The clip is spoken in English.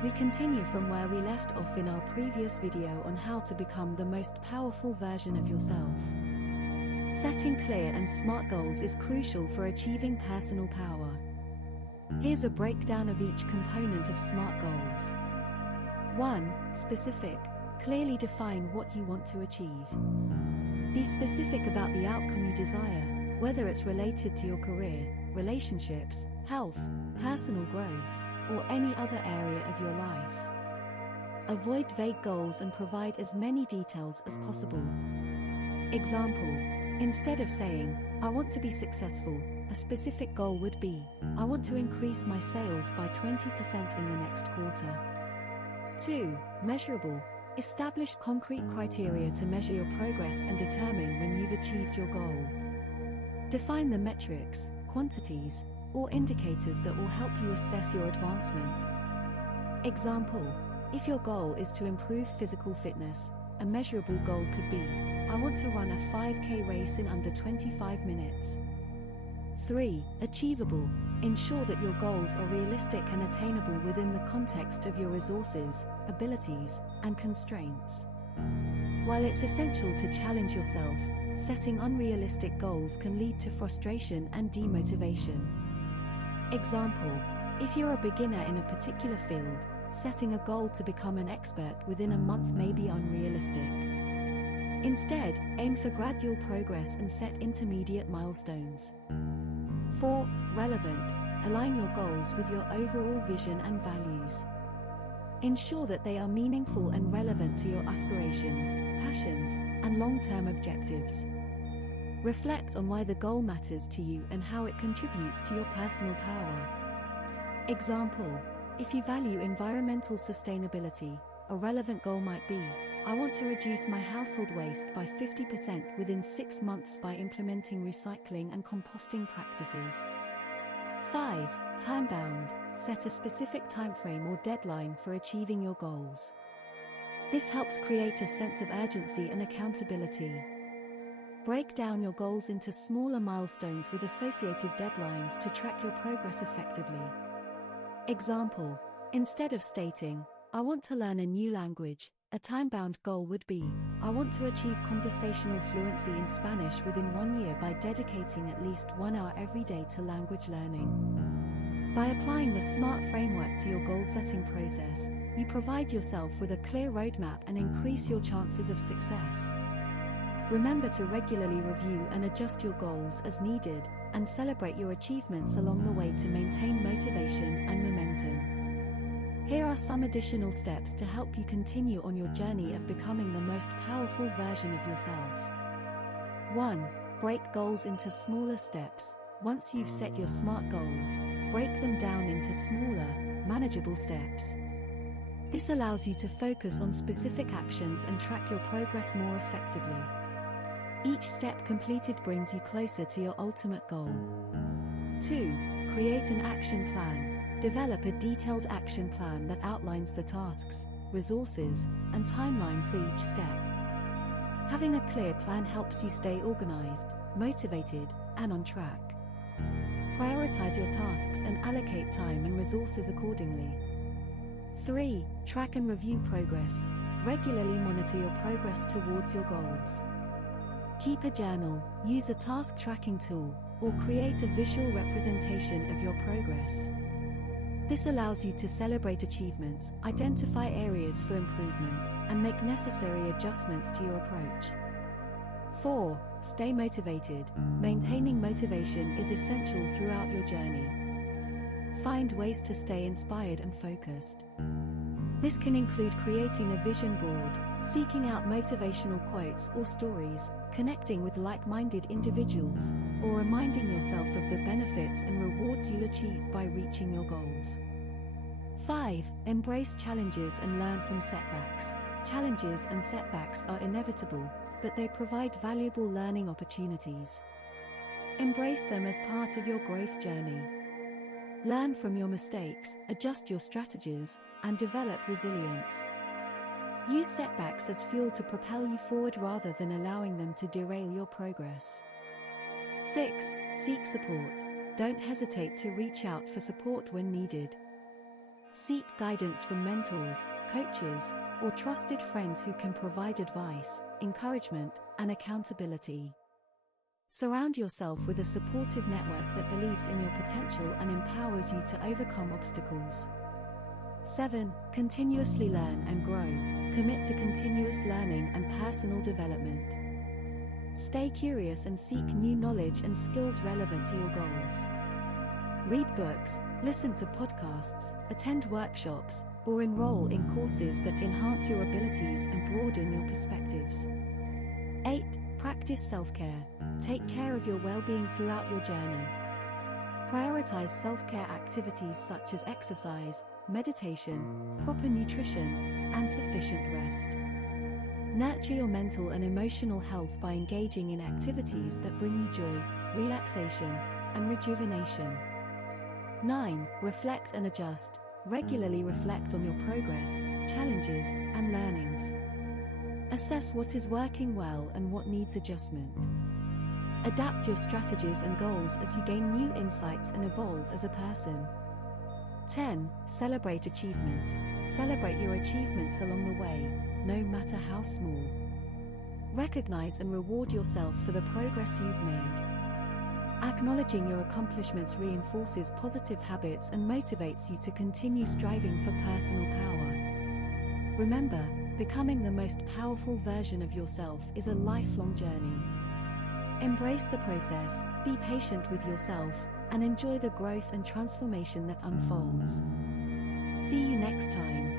We continue from where we left off in our previous video on how to become the most powerful version of yourself. Setting clear and smart goals is crucial for achieving personal power. Here's a breakdown of each component of SMART goals. 1. Specific. Clearly define what you want to achieve. Be specific about the outcome you desire, whether it's related to your career, relationships, health, personal growth, or any other area of your life. Avoid vague goals and provide as many details as possible. Example: instead of saying, "I want to be successful," a specific goal would be, "I want to increase my sales by 20% in the next quarter." 2. Measurable. Establish concrete criteria to measure your progress and determine when you've achieved your goal. Define the metrics, quantities, or indicators that will help you assess your advancement. Example: if your goal is to improve physical fitness, a measurable goal could be, "I want to run a 5K race in under 25 minutes." 3. Achievable. Ensure that your goals are realistic and attainable within the context of your resources, abilities, and constraints. While it's essential to challenge yourself, setting unrealistic goals can lead to frustration and demotivation. Example: if you're a beginner in a particular field, setting a goal to become an expert within a month may be unrealistic. Instead, aim for gradual progress and set intermediate milestones. 4. Relevant. Align your goals with your overall vision and values. Ensure that they are meaningful and relevant to your aspirations, passions, and long-term objectives. Reflect on why the goal matters to you and how it contributes to your personal power. Example: if you value environmental sustainability, a relevant goal might be, "I want to reduce my household waste by 50% within 6 months by implementing recycling and composting practices." 5. Time-bound. Set a specific timeframe or deadline for achieving your goals. This helps create a sense of urgency and accountability. Break down your goals into smaller milestones with associated deadlines to track your progress effectively. Example: instead of stating, "I want to learn a new language," a time-bound goal would be, "I want to achieve conversational fluency in Spanish within 1 year by dedicating at least 1 hour every day to language learning." By applying the SMART framework to your goal-setting process, you provide yourself with a clear roadmap and increase your chances of success. Remember to regularly review and adjust your goals as needed, and celebrate your achievements along the way to maintain motivation and momentum. Here are some additional steps to help you continue on your journey of becoming the most powerful version of yourself. 1. Break goals into smaller steps. Once you've set your SMART goals, break them down into smaller, manageable steps. This allows you to focus on specific actions and track your progress more effectively. Each step completed brings you closer to your ultimate goal. 2. Create an action plan. Develop a detailed action plan that outlines the tasks, resources, and timeline for each step. Having a clear plan helps you stay organized, motivated, and on track. Prioritize your tasks and allocate time and resources accordingly. 3. Track and review progress. Regularly monitor your progress towards your goals. Keep a journal, use a task tracking tool, or create a visual representation of your progress. This allows you to celebrate achievements, identify areas for improvement, and make necessary adjustments to your approach. 4. Stay motivated. Maintaining motivation is essential throughout your journey. Find ways to stay inspired and focused. This can include creating a vision board, seeking out motivational quotes or stories, connecting with like-minded individuals, or reminding yourself of the benefits and rewards you'll achieve by reaching your goals. 5. Embrace challenges and learn from setbacks. Challenges and setbacks are inevitable, but they provide valuable learning opportunities. Embrace them as part of your growth journey. Learn from your mistakes, adjust your strategies, and develop resilience. Use setbacks as fuel to propel you forward rather than allowing them to derail your progress. 6. Seek support. Don't hesitate to reach out for support when needed. Seek guidance from mentors, coaches, or trusted friends who can provide advice, encouragement, and accountability. Surround yourself with a supportive network that believes in your potential and empowers you to overcome obstacles. 7. Continuously learn and grow. Commit to continuous learning and personal development. Stay curious and seek new knowledge and skills relevant to your goals. Read books, listen to podcasts, attend workshops, or enroll in courses that enhance your abilities and broaden your perspectives. 8. Practice self-care. Take care of your well-being throughout your journey. Prioritize self-care activities such as exercise, meditation, proper nutrition, and sufficient rest. Nurture your mental and emotional health by engaging in activities that bring you joy, relaxation, and rejuvenation. 9. Reflect and adjust. Regularly reflect on your progress, challenges, and learnings. Assess what is working well and what needs adjustment. Adapt your strategies and goals as you gain new insights and evolve as a person. 10. Celebrate achievements. Celebrate your achievements along the way, no matter how small. Recognize and reward yourself for the progress you've made. Acknowledging your accomplishments reinforces positive habits and motivates you to continue striving for personal power. Remember, becoming the most powerful version of yourself is a lifelong journey. Embrace the process, be patient with yourself, and enjoy the growth and transformation that unfolds. See you next time.